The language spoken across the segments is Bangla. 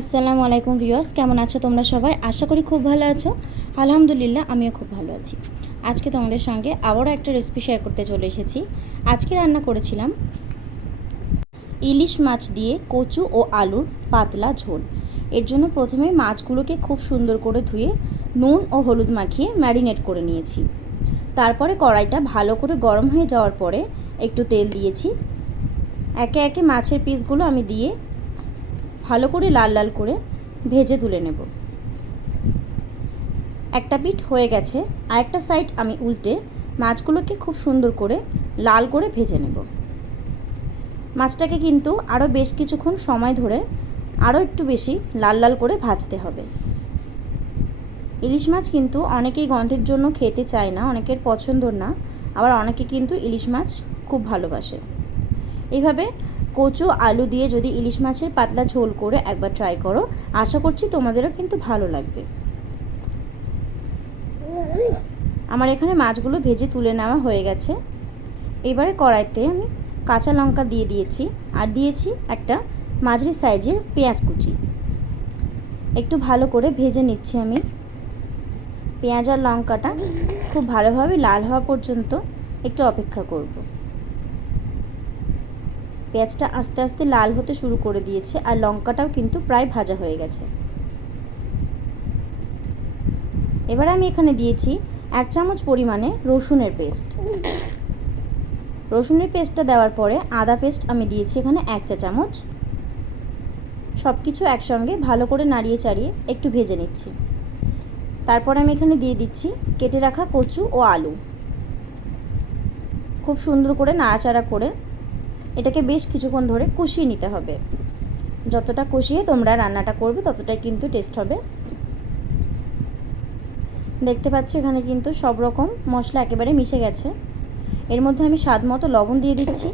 আসসালামু আলাইকুম ভিউয়ার্স, কেমন আছো তোমরা সবাই? আশা করি খুব ভালো আছো। আলহামদুলিল্লাহ, আমিও খুব ভালো আছি। আজকে তোমাদের সঙ্গে আবারও একটা রেসিপি শেয়ার করতে চলে এসেছি। আজকে রান্না করেছিলাম ইলিশ মাছ দিয়ে কচু ও আলুর পাতলা ঝোল। এর জন্য প্রথমে মাছগুলোকে খুব সুন্দর করে ধুয়ে নুন ও হলুদ মাখিয়ে ম্যারিনেট করে নিয়েছি। তারপরে কড়াইটা ভালো করে গরম হয়ে যাওয়ার পরে একটু তেল দিয়েছি। একে একে মাছের পিসগুলো আমি দিয়ে ভালো করে লাল লাল করে ভেজে তুলে নেব। একটা পিঠ হয়ে গেছে আর একটা সাইড আমি উল্টে মাছগুলোকে খুব সুন্দর করে লাল করে ভেজে নেব। মাছটাকে কিন্তু আরও বেশ কিছুক্ষণ সময় ধরে আরও একটু বেশি লাল লাল করে ভাজতে হবে। ইলিশ মাছ কিন্তু অনেকেই গন্ধের জন্য খেতে চায় না, অনেকের পছন্দ না, আবার অনেকে কিন্তু ইলিশ মাছ খুব ভালোবাসে। এইভাবে কচু, আলু দিয়ে যদি ইলিশ মাছের পাতলা ঝোল করে একবার ট্রাই করো। আশা করছি তোমাদেরও কিন্তু ভালো লাগবে। আমার এখানে মাছগুলো ভেজে তুলে নেওয়া হয়ে গেছে। এবারে কড়াইতে আমি কাঁচা লঙ্কা দিয়ে দিয়েছি আর দিয়েছি একটা মাঝারি সাইজের পেঁয়াজ কুচি। একটু ভালো করে ভেজে নিচ্ছি আমি। পেঁয়াজ আর লঙ্কাটা খুব ভালোভাবে লাল হওয়া পর্যন্ত একটু অপেক্ষা করব। পেঁয়াজটা আস্তে আস্তে লাল হতে শুরু করে দিয়েছে আর লঙ্কাটাও কিন্তু প্রায় ভাজা হয়ে গেছে। এবার আমি এখানে দিয়েছি এক চামচ পরিমাণে রসুনের পেস্ট। রসুনের পেস্টটা দেওয়ার পরে আদা পেস্ট আমি দিয়েছি এখানে এক চা চামচ। সব কিছু একসঙ্গে ভালো করে নাড়িয়ে চাড়িয়ে একটু ভেজে নিচ্ছি। তারপর আমি এখানে দিয়ে দিচ্ছি কেটে রাখা কচু ও আলু। খুব সুন্দর করে নাড়াচাড়া করে এটাকে বেশ কিছুক্ষণ ধরে কষিয়ে নিতে হবে। যতটা কষিয়ে তোমরা রান্নাটা করবে, ততটাই কিন্তু টেস্ট হবে। দেখতে পাচ্ছ, এখানে কিন্তু সব রকম মশলা একেবারে মিশে গেছে। এর মধ্যে আমি স্বাদ মতো লবণ দিয়ে দিচ্ছি।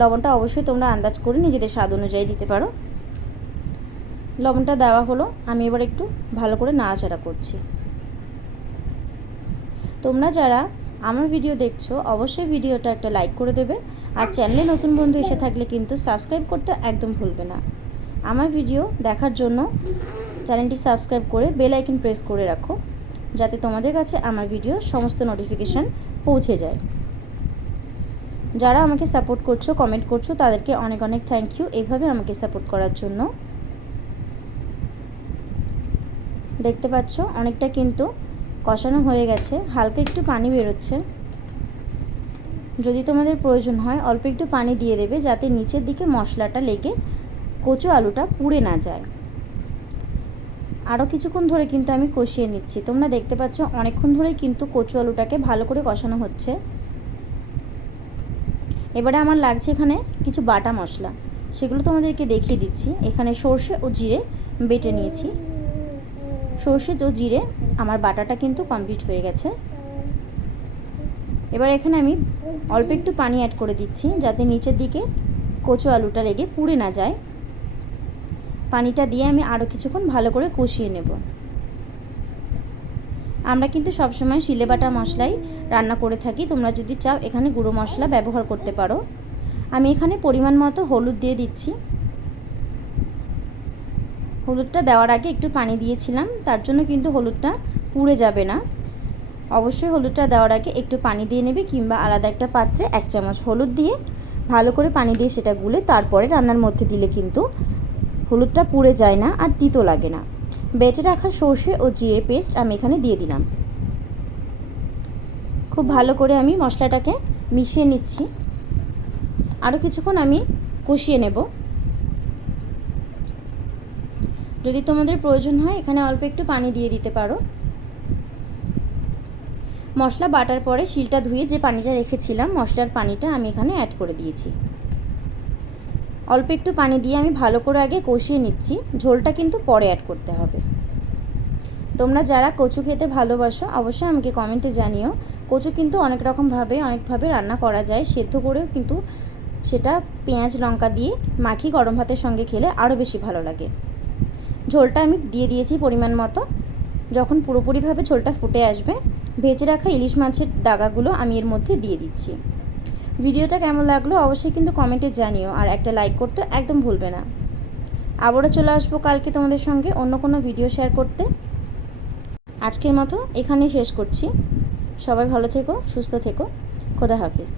লবণটা অবশ্যই তোমরা আন্দাজ করে নিজেদের স্বাদ অনুযায়ী দিতে পারো। লবণটা দেওয়া হলো, আমি এবার একটু ভালো করে নাড়াচাড়া করছি। তোমরা যারা আমার ভিডিও দেখছ, অবশ্যই ভিডিওটা একটা লাইক করে দেবে। আর চ্যানেলে নতুন বন্ধু এসে থাকলে কিন্তু সাবস্ক্রাইব করতে একদম ভুলবে না। আমার ভিডিও দেখার জন্য চ্যানেলটি সাবস্ক্রাইব করে বেল আইকন প্রেস করে রাখো, যাতে তোমাদের কাছে আমার ভিডিও সমস্ত নোটিফিকেশান পৌঁছে যায়। যারা আমাকে সাপোর্ট করছ কমেন্ট করছ, তাদেরকে অনেক অনেক থ্যাংক ইউ এভাবে আমাকে সাপোর্ট করার জন্য। দেখতে পাচ্ছ, অনেকটা কিন্তু কষানো হয়ে গেছে। হালকা একটু পানি বেরোচ্ছে। যদি তোমাদের প্রয়োজন হয়, অল্প একটু পানি দিয়ে দেবে যাতে নিচের দিকে মশলাটা লেগে কচু আলুটা পুড়ে না যায়। আরও কিছুক্ষণ ধরে কিন্তু আমি কষিয়ে নিচ্ছি। তোমরা দেখতে পাচ্ছ, অনেকক্ষণ ধরেই কিন্তু কচু আলুটাকে ভালো করে কষানো হচ্ছে। এবারে আমার লাগছে এখানে কিছু বাটা মশলা। সেগুলো তোমাদেরকে দেখিয়ে দিচ্ছি। এখানে সর্ষে ও জিরে বেটে নিয়েছি। সর্ষে ও জিরে, আমার বাটাটা কিন্তু কমপ্লিট হয়ে গেছে। এবার এখানে আমি অল্প একটু পানি অ্যাড করে দিচ্ছি, যাতে নিচের দিকে কচু আলুটা লেগে পুড়ে না যায়। পানিটা দিয়ে আমি আরও কিছুক্ষণ ভালো করে কষিয়ে নেব। আমরা কিন্তু সবসময় শিলে বাটা মশলাই রান্না করে থাকি, তোমরা যদি চাও এখানে গুঁড়ো মশলা ব্যবহার করতে পারো। আমি এখানে পরিমাণ মতো হলুদ দিয়ে দিচ্ছি। হলুদটা দেওয়ার আগে একটু পানি দিয়েছিলাম, তার জন্য কিন্তু হলুদটা পুড়ে যাবে না। অবশ্যই হলুদটা দেওয়ার আগে একটু পানি দিয়ে নেবে কিংবা আলাদা একটা পাত্রে এক চামচ হলুদ দিয়ে ভালো করে পানি দিয়ে সেটা গুলে তারপরে রান্নার মধ্যে দিলে কিন্তু হলুদটা পুড়ে যায় না আর তিতো লাগে না। বেটে রাখা সর্ষে ও জিরে পেস্ট আমি এখানে দিয়ে দিলাম। খুব ভালো করে আমি মশলাটাকে মিশিয়ে নিচ্ছি। আরও কিছুক্ষণ আমি কষিয়ে নেব। যদি তোমাদের প্রয়োজন হয়, এখানে অল্প একটু পানি দিয়ে দিতে পারো। মশলা বাটার পরে শিলটা ধুয়ে যে পানিটা রেখেছিলাম, মশলার পানিটা আমি এখানে অ্যাড করে দিয়েছি। অল্প একটু পানি দিয়ে আমি ভালো করে আগে কষিয়ে নিচ্ছি। ঝোলটা কিন্তু পরে অ্যাড করতে হবে। তোমরা যারা কচু খেতে ভালোবাসো, অবশ্যই আমাকে কমেন্টে জানিও। কচু কিন্তু অনেক রকমভাবে অনেকভাবে রান্না করা যায়। সেদ্ধ করেও কিন্তু সেটা পেঁয়াজ, লঙ্কা দিয়ে মাখি গরম ভাতের সঙ্গে খেলে আরও বেশি ভালো লাগে। ঝোলটা আমি দিয়ে দিয়েছি পরিমাণ মতো। যখন পুরোপুরিভাবে ঝোলটা ফুটে আসবে, ভেজে রাখা ইলিশ মাছের দাগাগুলো আমি এর মধ্যে দিয়ে দিচ্ছি। ভিডিওটা কেমন লাগল অবশ্যই কিন্তু কমেন্টে জানিও আর একটা লাইক করতে একদম ভুলবে না। আবারও চলে আসব কালকে তোমাদের সঙ্গে অন্য কোনো ভিডিও শেয়ার করতে। আজকের মতো এখানেই শেষ করছি। সবাই ভালো থেকো, সুস্থ থেকো। খোদা হাফিজ।